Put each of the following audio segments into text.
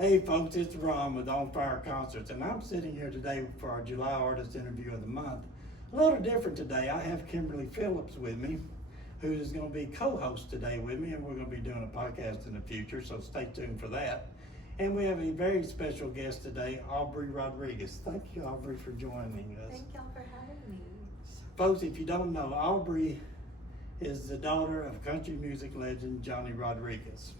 Hey folks, it's Ron with On Fire Concerts, and I'm sitting here today for our July Artist Interview of the Month. A little different today. I have Kimberly Phillips with me, who is going to be co-host today with me, and we're going to be doing a podcast in the future, so stay tuned for that. And we have a very special guest today, Aubry Rodriguez. Thank you, Aubry, for joining us. Thank y'all for having me. Folks, if you don't know, Aubry is the daughter of country music legend Johnny Rodriguez.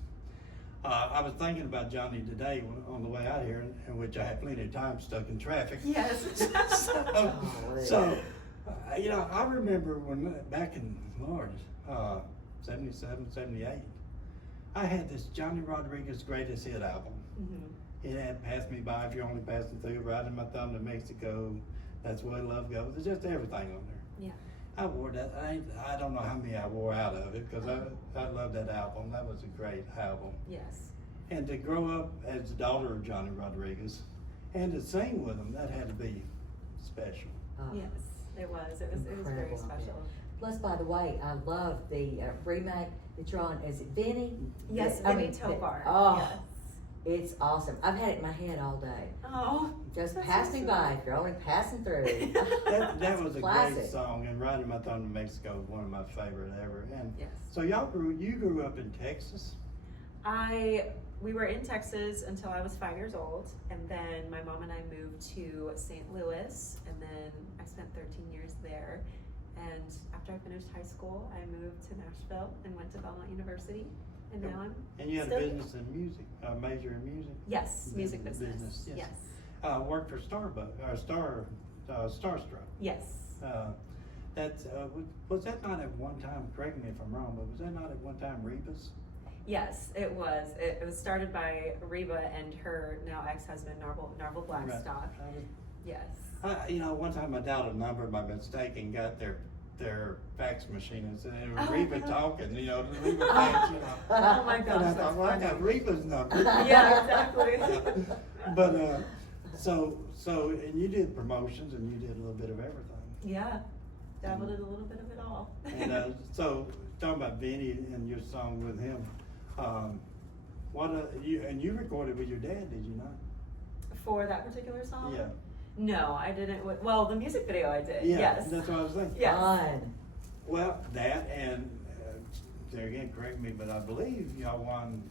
I was thinking about Johnny today on the way out here, in which I had plenty of time stuck in traffic. Yes. I remember when back in Lord, 77, 78, I had this Johnny Rodriguez Greatest Hit album. Mm-hmm. It had Pass Me By, If You're Only Passing Through, Riding My Thumb to Mexico, That's Where Love Goes. There's just everything on there. Yeah. I wore that. I don't know how many I wore out of it because I love that album. That was a great album. Yes. And to grow up as the daughter of Johnny Rodriguez and to sing with him, that had to be special. Yes, it was. It was very special. Plus, by the way, I love the remake that you're on. Is it Vinny? Yes, I Vinny mean, Tovar. Oh, yes. It's awesome. I've had it in my head all day. Oh. Just that's pass so me by if you're only passing through. That was a classic. great song, and Riding My Thumb to Mexico is one of my favorite ever. And Yes. so you grew up in Texas? We were in Texas until I was 5 years old, and then my mom and I moved to St. Louis, and then I spent 13 years there. And after I finished high school, I moved to Nashville and went to Belmont University, and now I'm And you had a still business in music, a major in music? Yes, music business. Yes. Yes. Worked for Starstruck. Yes. Was that not at one time, correct me if I'm wrong, but was that not at one time Reba's? Yes, it was. It was started by Reba and her now ex-husband, Narvel Blackstock. Right. Yes. One time I dialed a number by mistake and got their fax machine and said, it was Oh, Reba God. talking, Reba fax, Oh my And gosh, I that's thought, well, I funny. got Reba's number. Yeah, exactly. But, and you did promotions and you did a little bit of everything. Yeah, dabbled in a little bit of it all. And so, talking about Vinny and your song with him, you recorded with your dad, did you not? For that particular song? Yeah. No, I didn't. Well, the music video I did. Yeah, Yes. that's what I was thinking. Yes. Fun. Well, that and there again, correct me, but I believe y'all won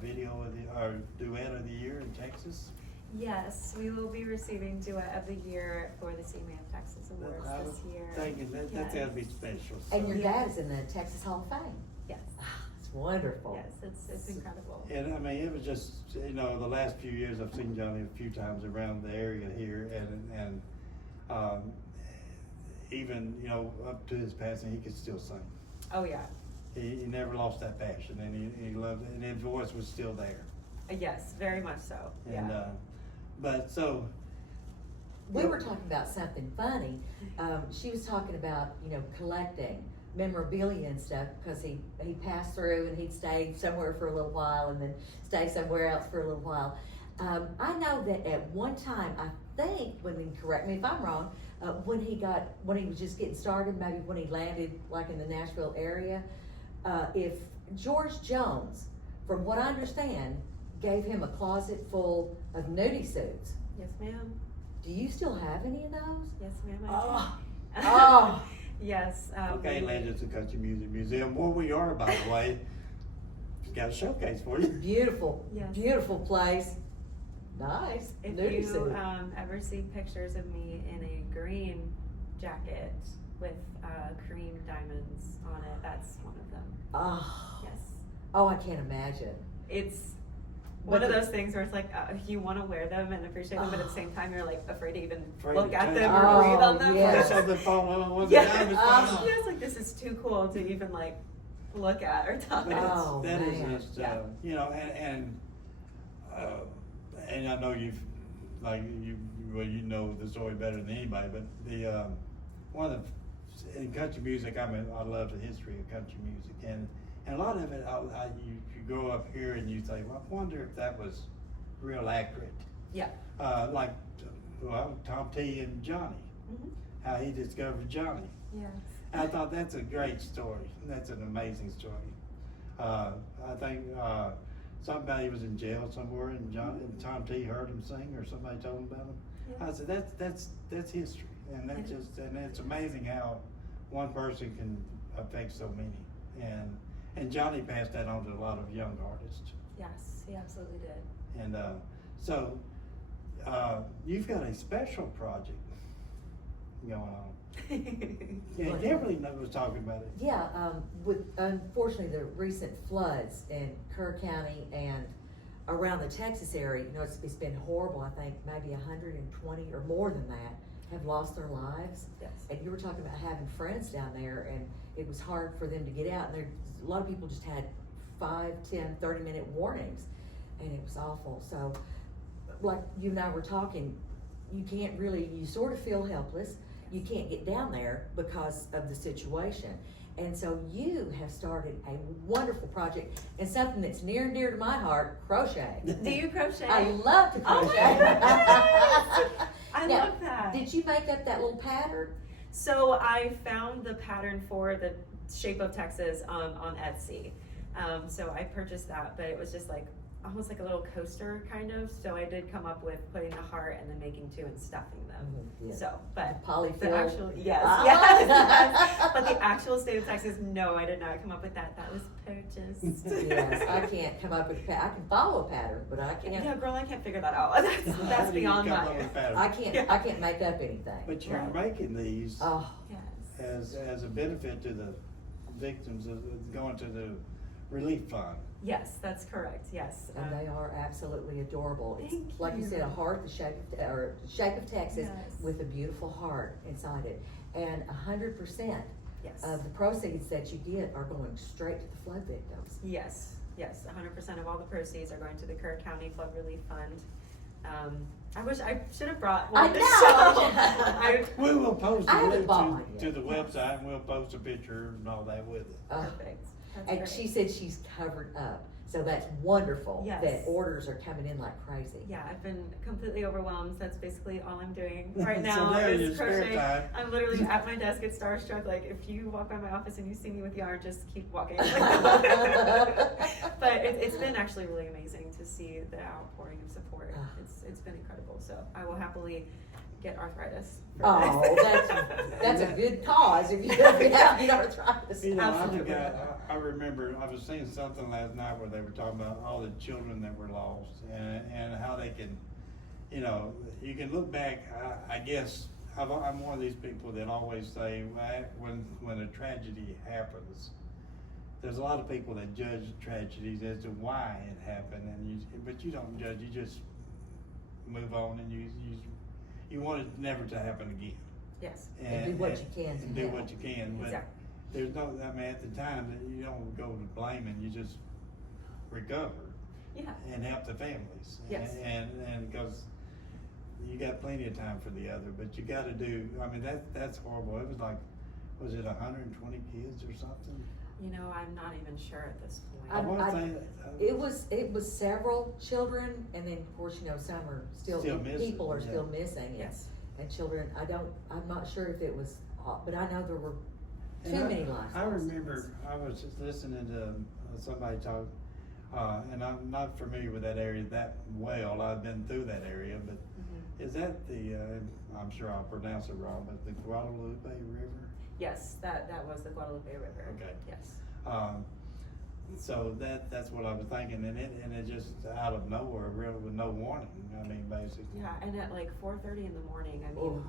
video of or duet of the year in Texas. Yes, we will be receiving Duet of the Year for the CMA of Texas Awards I was this year. thinking that's gotta be special. And your Yeah. dad is in the Texas Hall of Fame. Yes. It's wonderful. Yes, it's incredible. And I mean, it was just, the last few years I've seen Johnny a few times around the area here and even, up to his passing, he could still sing. Oh yeah. He never lost that passion and he loved it and his voice was still there. Yes, very much so. And, Yeah. but so. We were talking about something funny. She was talking about, collecting memorabilia and stuff because he passed through and he'd stay somewhere for a little while and then stay somewhere else for a little while. I know that at one time, I think, correct me if I'm wrong, when he was just getting started, maybe when he landed like in the Nashville area, if George Jones, from what I understand, gave him a closet full of nudie suits. Yes, ma'am. Do you still have any of those? Yes, ma'am. I do. Oh. Yes. Okay, Legends of Country Music Museum, where we are, by the way. Got a showcase for you. Beautiful, Yes. beautiful place. Nice. If Nudie you suit. ever see pictures of me in a green jacket with cream diamonds on it, that's one of them. Oh. Yes. Oh, I can't imagine. It's one of those things where it's like you want to wear them and appreciate them, but at the same time you're like afraid to even Afraid look to at touch them them. or breathe on them. yeah. There's something falling on one Yes. side, it's falling off. Yes, like this is too cool to even like look at or touch. Oh, That is man. just, Yeah. and I know you know the story better than anybody, but in country music, I love the history of country music, and a lot of it, you grow up here and you say, well, I wonder if that was real accurate. Yeah. Tom T and Johnny, Mm-hmm. how he discovered Johnny. Yes. I thought that's a great story. That's an amazing story. I think somebody he was in jail somewhere, and Tom T heard him sing, or somebody told him about him. Yeah. I said, that's history, and that's and it's amazing how one person can affect so many, and Johnny passed that on to a lot of young artists, Yes, he absolutely did. and so you've got a special project going on. Yeah, What? Kimberly was talking about it. Yeah, with unfortunately the recent floods in Kerr County and around the Texas area, you know, it's been horrible. I think maybe 120 or more than that have lost their lives. Yes. And you were talking about having friends down there, and it was hard for them to get out. And a lot of people just had 5, 10, 30-minute warnings, and it was awful. So, like you and I were talking, you sort of feel helpless. You can't get down there because of the situation. And so you have started a wonderful project and something that's near and dear to my heart, crochet. Do you crochet? I love to Oh my crochet. goodness! I Now, love that. Did you make up that little pattern? So I found the pattern for the shape of Texas on Etsy. So I purchased that, but it was just like almost like a little coaster kind of. So I did come up with putting the heart and then making 2 and stuffing them. Mhm, yeah. So, but Polyfill. the actual, yes, Ah. yes. But the actual state of Texas, no, I did not come up with that. That was purchased. Yes, I can't come up with a pattern. I can follow a pattern, but I can't. Yeah, girl, I can't figure that out. How That's do you beyond come up my. with a pattern? I can't make up anything. But you're Right. making these Oh, Yes. as a benefit to the victims of going to the relief fund. Yes, that's correct. Yes. and they are absolutely adorable. It's, Thank like you you. said, a heart, the shape of Texas, Yes. with a beautiful heart inside it. And 100% Yes. of the proceeds that you get are going straight to the flood victims. Yes, yes, 100% of all the proceeds are going to the Kerr County Flood Relief Fund. I wish I should have brought one I to the know. show. We will post I a haven't link bought one to yet. the website, and we'll post a picture and all that with it. Perfect. That's And great. she said she's covered up. So that's wonderful Yes. that orders are coming in like crazy. Yeah, I've been completely overwhelmed. That's basically all I'm doing right So now there, your is spare crochet. time. I'm literally at my desk at Starstruck. Like, if you walk by my office and you see me with yarn, just keep walking. But it's been actually really amazing to see the outpouring of support. Ah. It's been incredible. So I will happily get arthritis. for Oh, this. that's a good cause if you have arthritis. You know, Absolutely. I remember, I was seeing something last night where they were talking about all the children that were lost and how they can, you know, you can look back, I guess, I'm one of these people that always say, well, when a tragedy happens, there's a lot of people that judge tragedies as to why it happened, but you don't judge, you just move on, and you want it never to happen again. Yes. And do what you can to and do help. what you can, but Exactly. there's no, I mean, at the time, you don't go to blaming, you just recover Yeah. and help the families. Yes. And because you got plenty of time for the other, but you gotta do, I mean, that's horrible. It was like, was it 120 kids or something? You know, I'm not even sure at this point. I wanna say, It was several children, and then of course, you know, some are still missing, people are yeah. still missing. Yes. And children, I'm not sure if it was, but I know there were too And many lives. I lost. remember, I was just listening to somebody talk, and I'm not familiar with that area that well. I've been through that area, but Mhm. is that the, I'm sure I'll pronounce it wrong, but the Guadalupe River? Yes, that was the Guadalupe River. Okay. Yes. So that's what I was thinking, and it just out of nowhere, really, with no warning. I mean, basically. Yeah, and at like 4:30 in the morning, I mean, Oh.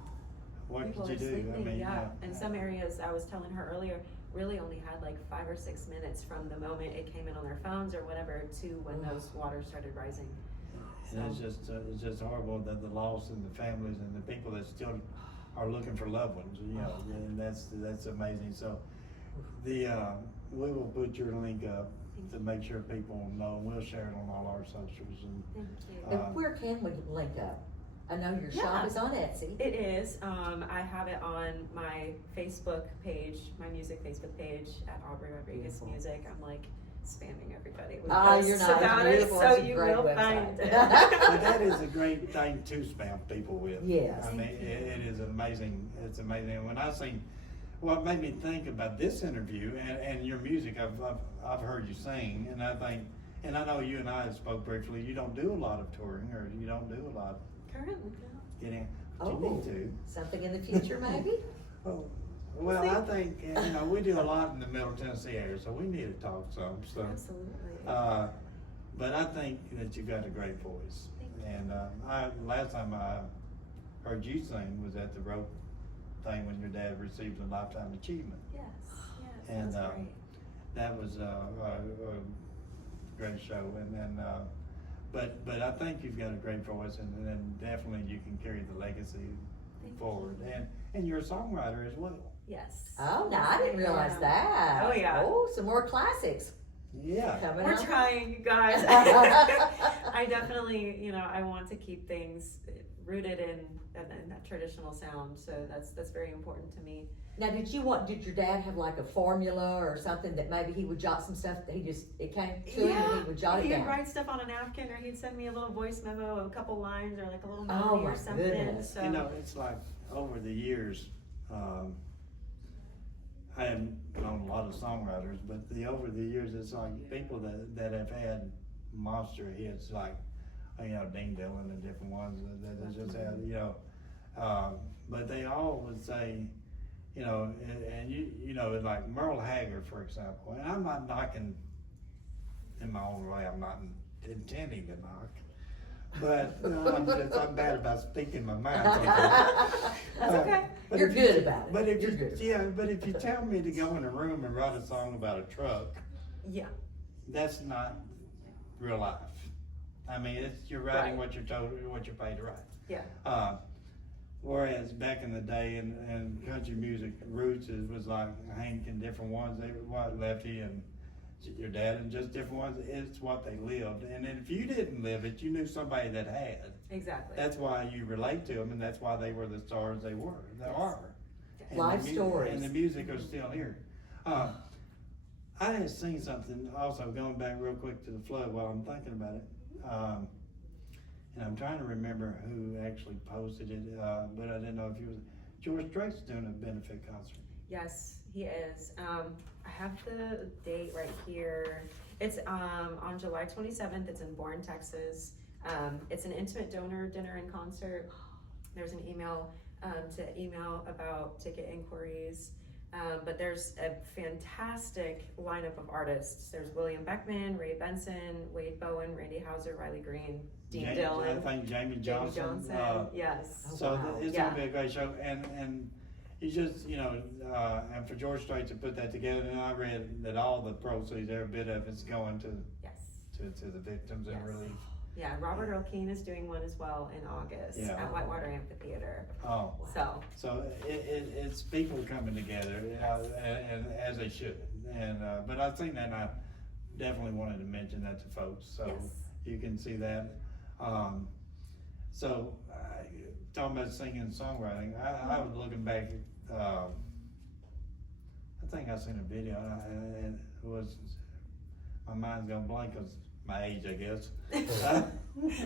What people could you are do? sleeping. I mean, yeah. And some areas, I was telling her earlier, really only had like 5 or 6 minutes from the moment it came in on their phones or whatever to when those waters started rising. And it's just horrible that the loss and the families and the people that still are looking for loved ones, you know, and that's amazing. So we will put your link up to make sure people know. We'll share it on all our socials and. Thank you. And where can we link up? I know your shop Yeah. is on Etsy. It is. I have it on my Facebook page, my music Facebook page at Aubry Rodriguez Beautiful. Music. I'm like spamming everybody with Ah, posts you're not. It's about it, beautiful. so It's a you great will website. find it. But that is a great thing to spam people with. Yes. I mean, it is amazing. It's amazing. And when I sing, what made me think about this interview and your music, I've heard you sing, and I think and I know you and I spoke briefly, you don't do a lot of touring, or you don't do a lot of Currently, getting, but you need to. Something in the future, maybe? Oh, well, I think, we do a lot in the Middle Tennessee area, so we need to talk some, so. absolutely. But I think that you've got a great voice. Thank you. And, last time I heard you sing was at the rope thing when your dad received a lifetime achievement. Yes, And, that's great. That was a great show, and then, but I think you've got a great voice, and then definitely you can carry the legacy Thank forward. you. And you're a songwriter as well. Yes. Oh, no, I didn't realize Yeah. that. Oh, yeah. Oh, some more classics Yeah. coming We're up. trying, you guys. I definitely, I want to keep things rooted in that traditional sound, so that's very important to me. Now, did your dad have like a formula or something that maybe he would jot some stuff that it came to him and he would jot it He'd down? write stuff on a napkin, or he'd send me a little voice memo, a couple lines, or like a little Oh, melody my or something. goodness. So It's like over the years, I haven't known a lot of songwriters, but over the years, it's like people that have had monster hits, like, Ding Dillon and different ones that just had, but they all would say, and like Merle Haggard, for example, and I'm not knocking in my own way, I'm not intending to knock, but I'm bad about speaking my mind sometimes. that's okay. But You're if good you, about it. But if You're you, good. yeah, but if you tell me to go in a room and write a song about a truck, Yeah. that's not real life. I mean, you're writing Right. what you're told, what you're paid to write. Yeah. Whereas back in the day in country music, roots was like Hank and different ones. They were Lefty and your dad and just different ones. It's what they lived. And then if you didn't live it, you knew somebody that had. Exactly. That's why you relate to them, and that's why they were the stars they were. They are. And Life the stories. And the music are still here. I had seen something also, going back real quick to the flood while I'm thinking about it. And I'm trying to remember who actually posted it, but I didn't know if he was. George Strait's doing a benefit concert. Yes, he is. I have the date right here. It's on July 27th. It's in Bourne, Texas. It's an intimate donor dinner and concert. There's an email to email about ticket inquiries. But there's a fantastic lineup of artists. There's William Beckman, Ray Benson, Wade Bowen, Randy Houser, Riley Green, Dean Dillon, I think Jamie Johnson. Yes. So wow. it's Yeah. gonna be a great show, and you just and for George Strait to put that together, and I read that all the proceeds, every bit of it's going to Yes. the victims and Yes. relief. Yeah, Robert Earl Keen is doing one as well in August Yeah. at Whitewater Amphitheater. Oh, So it's people coming together, and as they should. And but I've seen that, and I definitely wanted to mention that to folks, so yes. you can see that. Talking about singing and songwriting, I was looking back at, I think I seen a video, and it was, my mind's gonna blank because my age, I guess.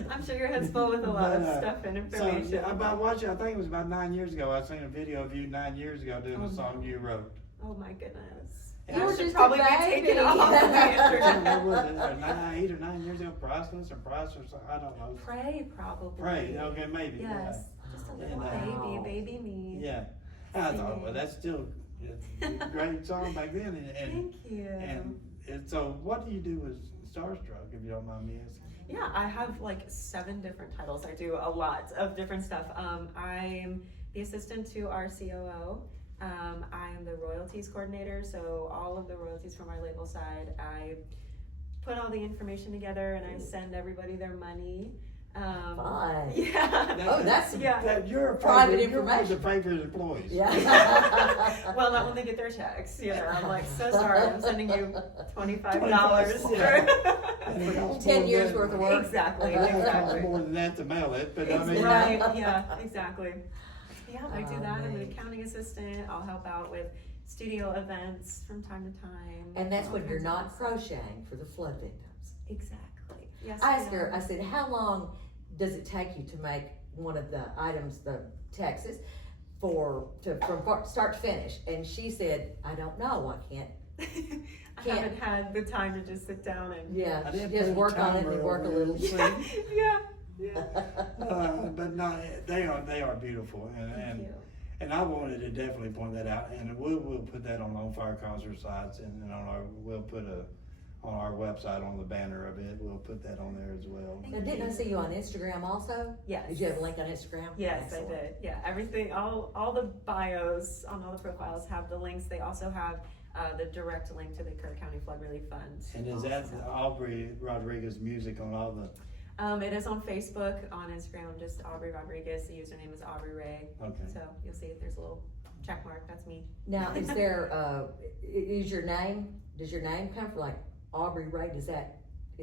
I'm sure your head's full with a lot of But, stuff and So, information. about watching, I think it was about 9 years ago, I seen a video of you 9 years ago doing Oh, a song no. you wrote. Oh my goodness. And You I were should just probably a be baby. taken off the What was internet. it, 8 or 9 years ago, Priceless or Price or something, I don't know. Pray, probably. Pray, okay, maybe. Yes, just a little Wow. baby me. Yeah, and I thought, well, Singing. that's still a great song back then, and Thank you. and so what do you do with Starstruck, if you don't mind me asking? Yeah, I have like 7 different titles. I do a lot of different stuff. I'm the assistant to our COO. I am the royalties coordinator, so all of the royalties from our label side, I put all the information together and I send everybody their money. Fun. Yeah. Oh, that's yeah. That you're a Private favorite, you're one of the information. favorite employees. Yeah. Well, not when they get their checks. I'm like, so sorry, I'm sending you $25 Yeah. for. And it costs 10 more years than- worth of work. Exactly, It costs exactly. more than that to mail it, but I It's mean. right, yeah, exactly. Yeah, I do Oh, that. I'm an man. accounting assistant. I'll help out with studio events from time to time. And that's all when you're kinds of not stuff. crocheting for the flood victims. Exactly. Yes. I asked ma'am. her, I said, how long does it take you to make one of the items, the Texas, from start to finish? And she said, I don't know, I can't. I Can't- haven't had the time to just sit down and. Yeah, I she did just put a work on it timer and work a over little. it. Yeah, yeah. But no, they are beautiful, Thank and you. and I wanted to definitely point that out, and we'll put that on Fire Concert sites, and we'll put on our website on the banner of it. We'll put that on there as well. Now, didn't I see you on Instagram also? Yes. Did you have a link on Instagram? Yes, Excellent. I did. Yeah, everything, all the bios on all the profiles have the links. They also have the direct link to the Kerr County Flood Relief Fund. And is that Aubry Rodriguez music on all the? It is on Facebook, on Instagram, just Aubry Rodriguez. The username is Aubry Ray. Okay. So you'll see there's a little check mark. That's me. Now, is there, does your name come from like Aubrey Ray? Is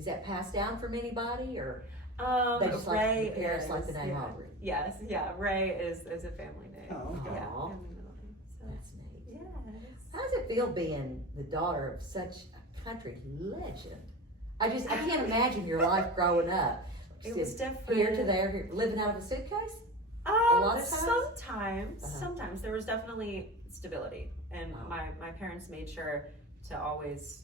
that passed down from anybody or? They just like Ray your parents like the name yeah. Aubrey? Yes, yeah. Ray is a family name. Oh, okay. Yeah, Aw. family middle name. So That's neat. yes. How does it feel being the daughter of such a country legend? I can't imagine your life growing up. It was Just different. Here to there, living out of a suitcase? lot of times? Sometimes there was definitely stability, and Wow. my parents made sure to always,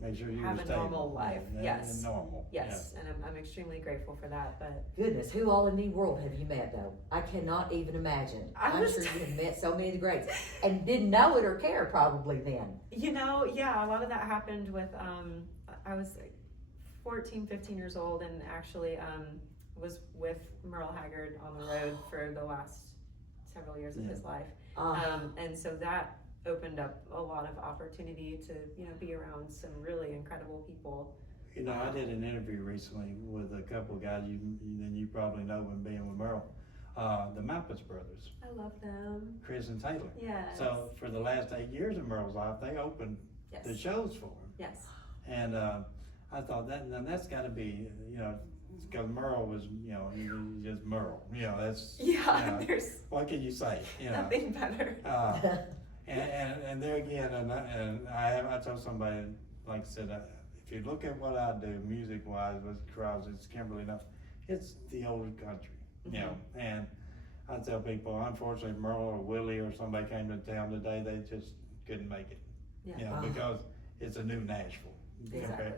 Make sure you have were a stable. normal life. Yeah, Yes. normal. yes, and I'm extremely grateful for that. But Goodness, who all in the world have you met though? I cannot even imagine. I I'm was- sure you have met so many of the greats and didn't know it or care probably then. yeah, a lot of that happened with I was 14, 15 years old, and actually was with Merle Haggard on the road for the last several years of his life. And so that opened up a lot of opportunity to, be around some really incredible people. I did an interview recently with a couple of guys you probably know when being with Merle, the Mappus brothers, I love them. Chris and Taylor. Yes. So for the last 8 years of Merle's life, they opened Yes. the shows for him. Yes. And I thought that's got to be, because Merle was, he was just Merle. That's Yeah, there's what can you say? nothing better. And there again, and I told somebody, like I said, if you look at what I do music wise with crowds, it's Kimberly. No, it's the old country, And I tell people, unfortunately, Merle or Willie or somebody came to town today, they just couldn't make it, Yeah. because it's a new Nashville. Exactly. Okay?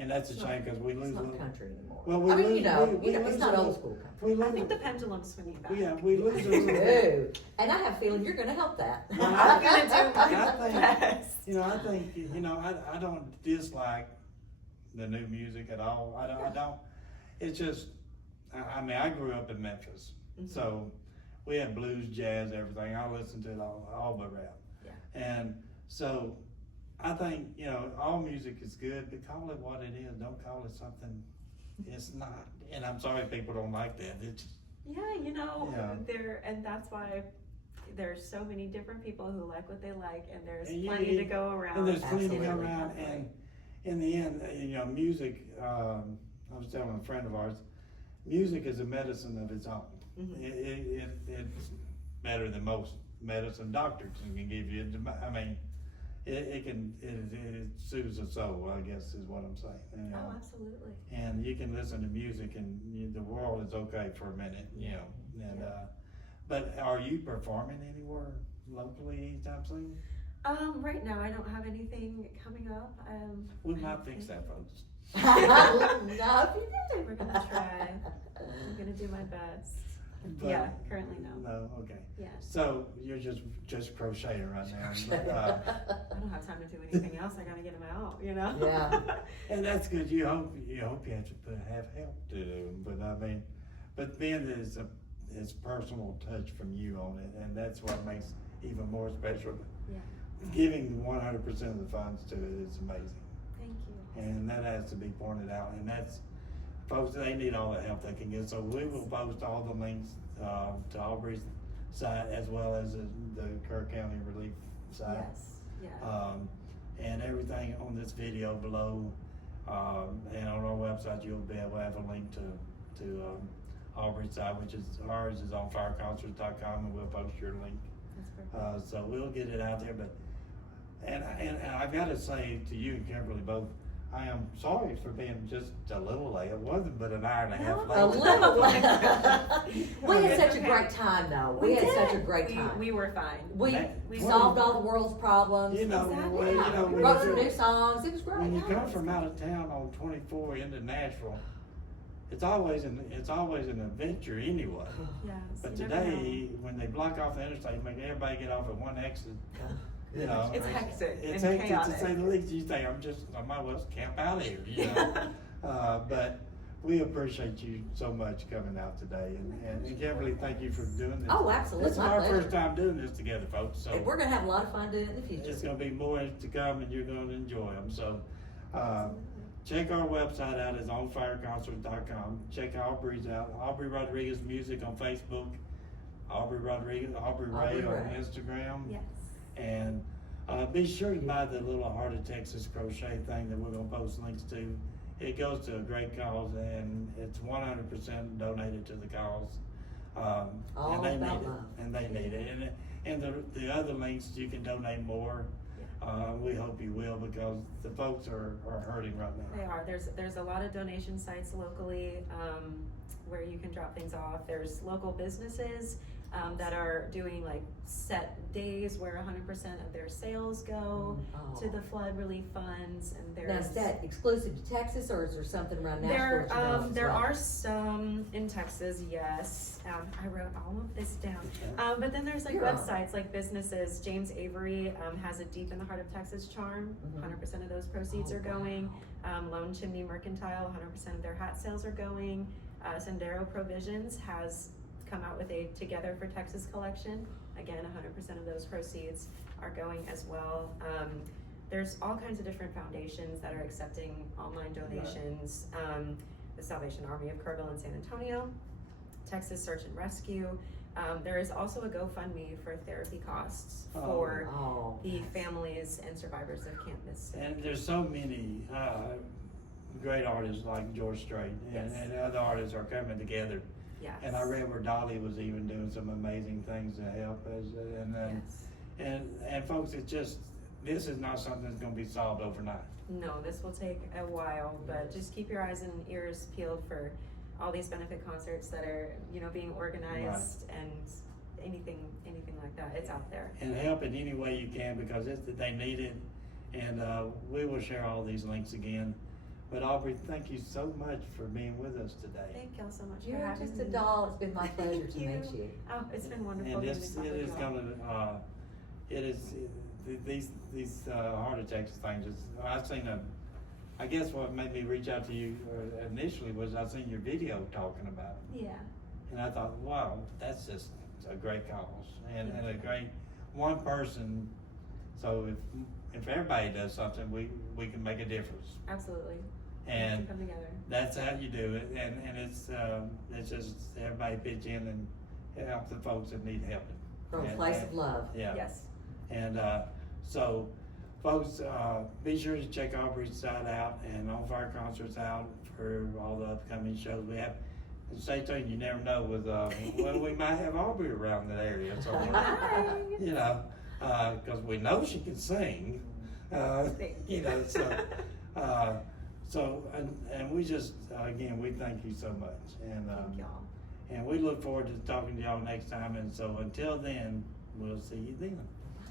And that's a shame because we lose It's a not little. country anymore. Well, we I mean, lose- we it's lose not a old little- school country. We lose I think a- the pendulum's swinging back. Yeah, we lose a little. Ooh, and I have a feeling you're gonna help that. I'm gonna do my I think- best. I think, I don't dislike the new music at all. I don't. It's just, I mean, I grew up in Memphis, so we had blues, jazz, everything. I listened to it all but rap. Yeah. And so I think, all music is good, but call it what it is. Don't call it something it's not. And I'm sorry people don't like that. It's and that's why there's so many different people who like what they like, and there's And plenty to go around. And there's plenty to go Absolutely. around, and in the end, music, I was telling a friend of ours, music is a medicine of its own. It's better than most medicine doctors can give you. I mean, it soothes the soul, I guess is what I'm saying. Oh, absolutely. And you can listen to music and the world is okay for a minute, and, but are you performing anywhere locally anytime soon? Right now I don't have anything coming up. We might fix that, folks. No, if you do. We're gonna try. I'm gonna do my best. But- Yeah, currently no. No, okay. Yeah. So you're just crocheting right now. But, I don't have time to do anything else. I gotta get them out, Yeah. and that's good. You hope you have to have help to do them. But I mean, but then it's personal touch from you on it, and that's what makes it even more special. Yeah. Giving 100% of the funds to it is amazing, Thank you. and that has to be pointed out. And that's, folks, they need all the help they can get. So we will post all the links to Aubry's site as well as the Kerr County Relief site. Yes. Yeah. And everything on this video below, and on our website, you'll be able to have a link to Aubry's site, which is ours is on fireconcerts.com, and we'll post your link. That's perfect. So we'll get it out there. But and I've got to say to you and Kimberly both, I am sorry for being just a little late. It wasn't but an hour and a half No. late. A little. We had It's such a okay. great time though. We had did. such a great time. We were fine. We we solved all the world's problems. You know, Exactly. well, you know, We when wrote you- some new songs. It was great. When you come from out of town on 24 into Nashville, it's always an adventure anyway. Yes. But you never today, when they block off the interstate, make everybody get off at one exit. You know, It's hectic it's and hectic to say chaotic. the least. You say, I might as well camp out here. You know, but we appreciate you so much coming out today, and Kimberly, thank you for doing this. Oh, absolutely. This is My our pleasure. first time doing this together, folks. So And we're gonna have a lot of fun doing it in the future. it's going to be more to come, and you're going to enjoy them. So, check our website out. It's onfireconcerts.com. Check Aubry's out. Aubry Rodriguez Music on Facebook. Aubry Ray Aubry on Ray. Instagram. Yes. And be sure to buy the little Heart of Texas crochet thing that we're going to post links to. It goes to a great cause, and it's 100% donated to the cause. All and they about need it, love. and they need it. And the other links, you can donate more. We hope you will, because the folks are hurting right now. They are. There's a lot of donation sites locally where you can drop things off. There's local businesses that are doing like set days where 100% of their sales go Oh. to the flood relief funds, and Now, there's is that exclusive to Texas, or is there something around Nashville? there that you know of as there well? are some in Texas, yes. I wrote all of this down. But then there's like You're on. websites, like businesses. James Avery has a Deep in the Heart of Texas charm. Mhm. 100% of those proceeds Oh, are going. wow. Lone Chimney Mercantile, 100% of their hat sales are going. Sendero Provisions has come out with a Together for Texas collection. Again, 100% of those proceeds are going as well. There's all kinds of different foundations that are accepting online donations. The Salvation Army of Kerrville and San Antonio, Texas Search and Rescue. There is also a GoFundMe for therapy costs for Oh, the families and survivors of Camp Mystic. And there's so many great artists like George Strait, Yes. and other artists are coming together. Yes. And I read where Dolly was even doing some amazing things to help us. Yes. And folks, this is not something that's going to be solved overnight. No, this will take a while, but just keep your eyes and ears peeled for all these benefit concerts that are, being organized and anything like that. It's out there. And help in any way you can, because they need it. And we will share all these links again. But Aubry, thank you so much for being with us today. Thank y'all so much for you're having just me. a doll. It's been my pleasure to Thank meet you. Oh, it's been wonderful. And getting this, to talk it with is you all. gonna, these Heart of Texas things, I guess what made me reach out to you initially was I seen your video talking about it. Yeah. And I thought, wow, that's just a great cause and a great one person. So if everybody does something, we can make a difference. Absolutely. And come together. that's how you do it. And it's just everybody pitch in and help the folks that need help. From a And- place and- of love. Yeah. Yes. And so, folks, be sure to check Aubry's site out and On Fire Concerts out for all the upcoming shows we have. And stay tuned, you never know with, well, we might have Aubry around that area. So, because we know she can sing, and we just, again, we thank you so much. And, Thank y'all. and we look forward to talking to y'all next time. And so until then, we'll see you then.